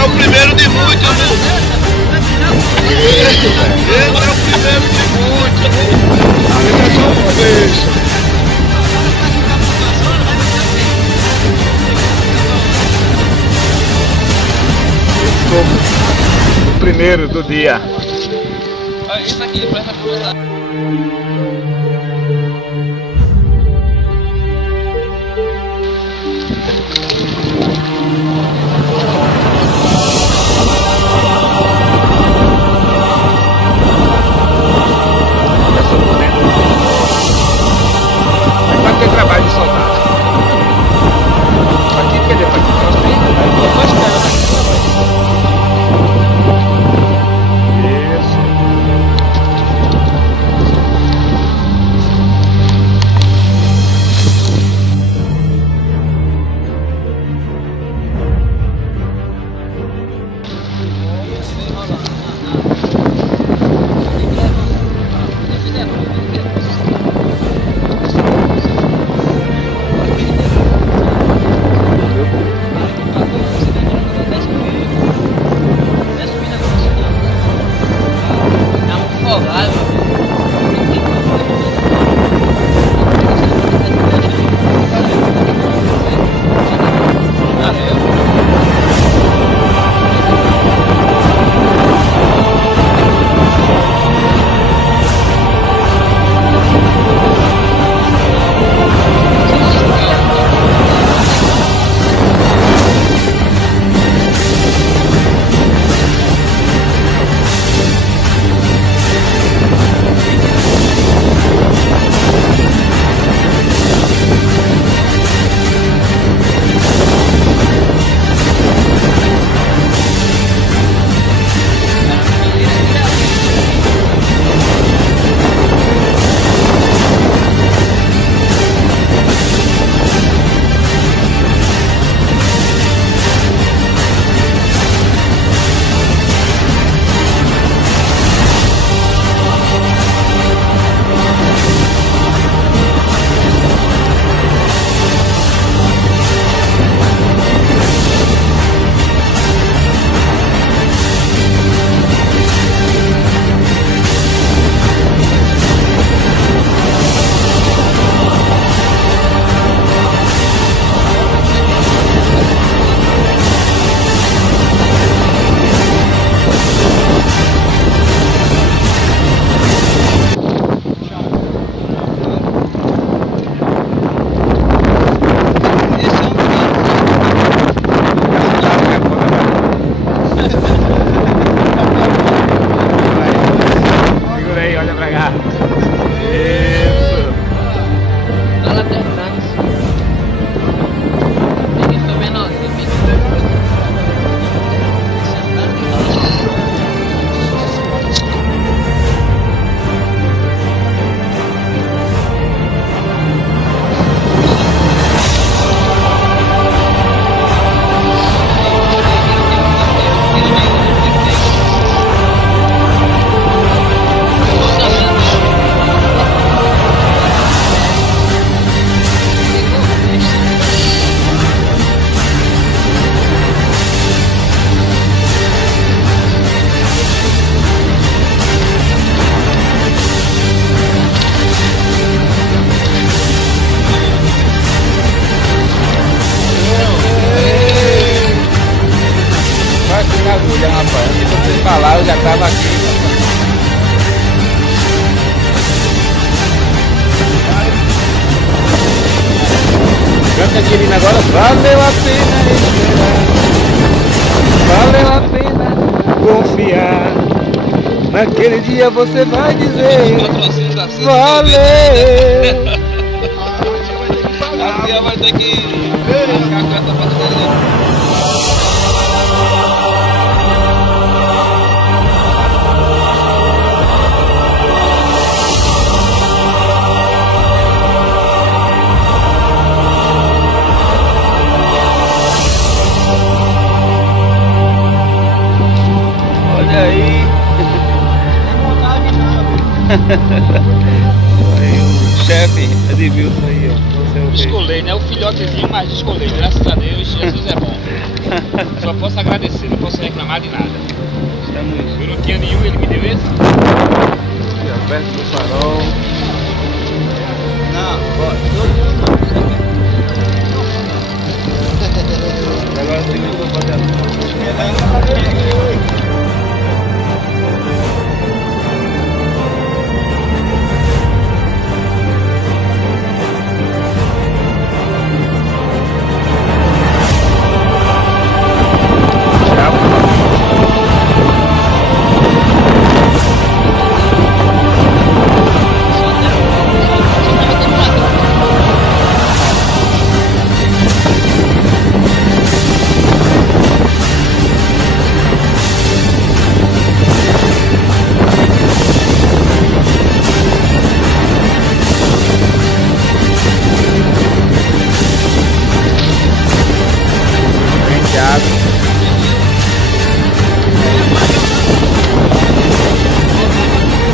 é o primeiro de muitos, viu? Ele é o primeiro de muitos, viu? Ali é só um começo. O primeiro do dia. Olha isso aqui, presta atenção. Vai ter trabalho de soldado. Aqui, cadê? Depois espera. Agulha, rapaz. Antes de você falar, eu já tava aqui. Canta aqui, menina, agora. Valeu a pena esperar. Valeu a pena confiar. Naquele dia você vai dizer. Valeu. A tia vai ter que ficar com essa parceria. Olha aí. Aí o chefe Edmilson aí, ó. Descolei, né? O filhotezinho mais descolei. Graças a Deus, Jesus é bom. Só posso agradecer, não posso reclamar de nada. Estamos Eu não tinha nenhum, ele me deu esse? aqui, perto do farol. Não, pode. Agora tem que fazer a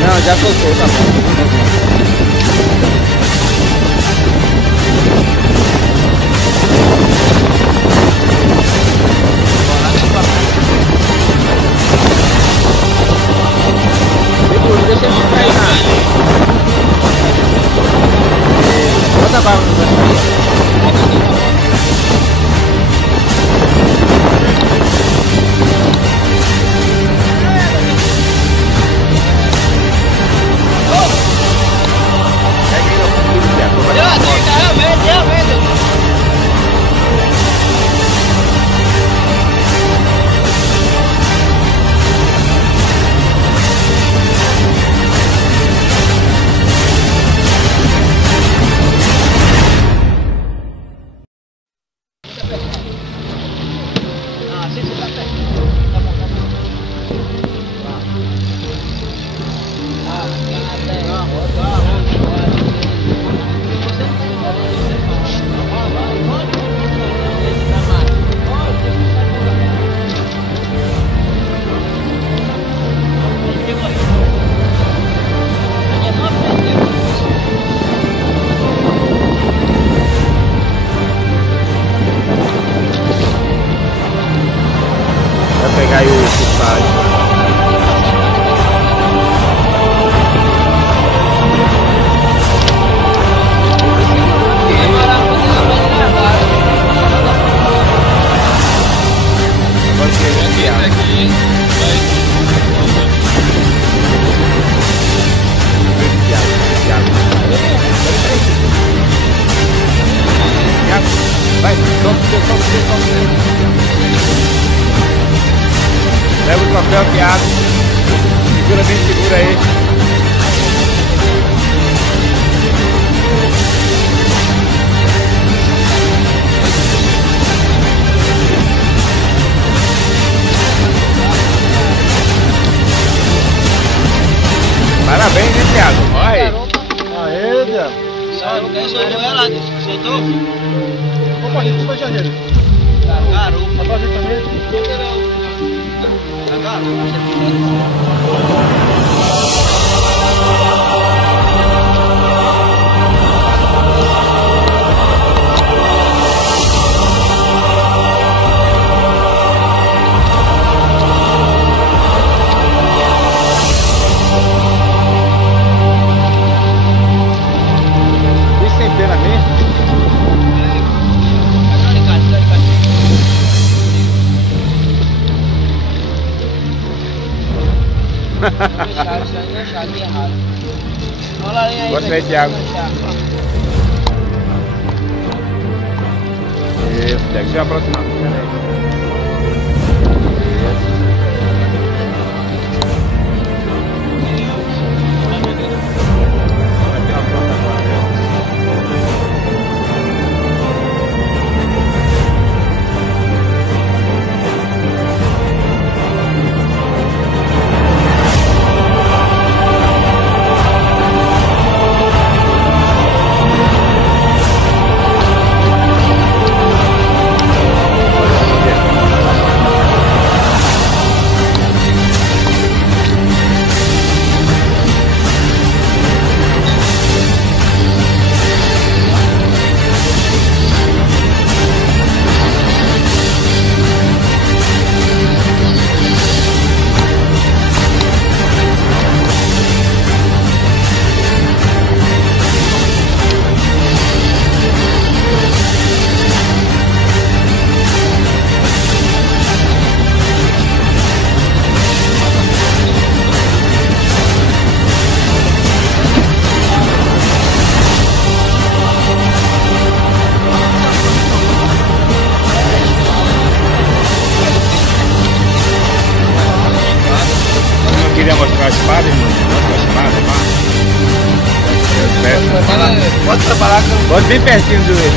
Não, já soltou, tá bom. Segura, deixa ele cair na água. Bota a barba no braço. Pegar aí o estádio. Vai, sobe. Leva o troféu, Thiago. Segura bem, segura aí. Parabéns, hein, Thiago? Olha aí. Aê, Thiago. Quem soltou ela? Soltou? Vamos fazer tudo pra janeiro. Garoto. Vai fazer também? Isso sem pena mesmo? Gostei, Thiago. Isso, Thiago. Deixa eu aproximar. mostrar a espada, irmão? Mostra a espada, pá. Pode trabalhar com... Bota bem pertinho do ele.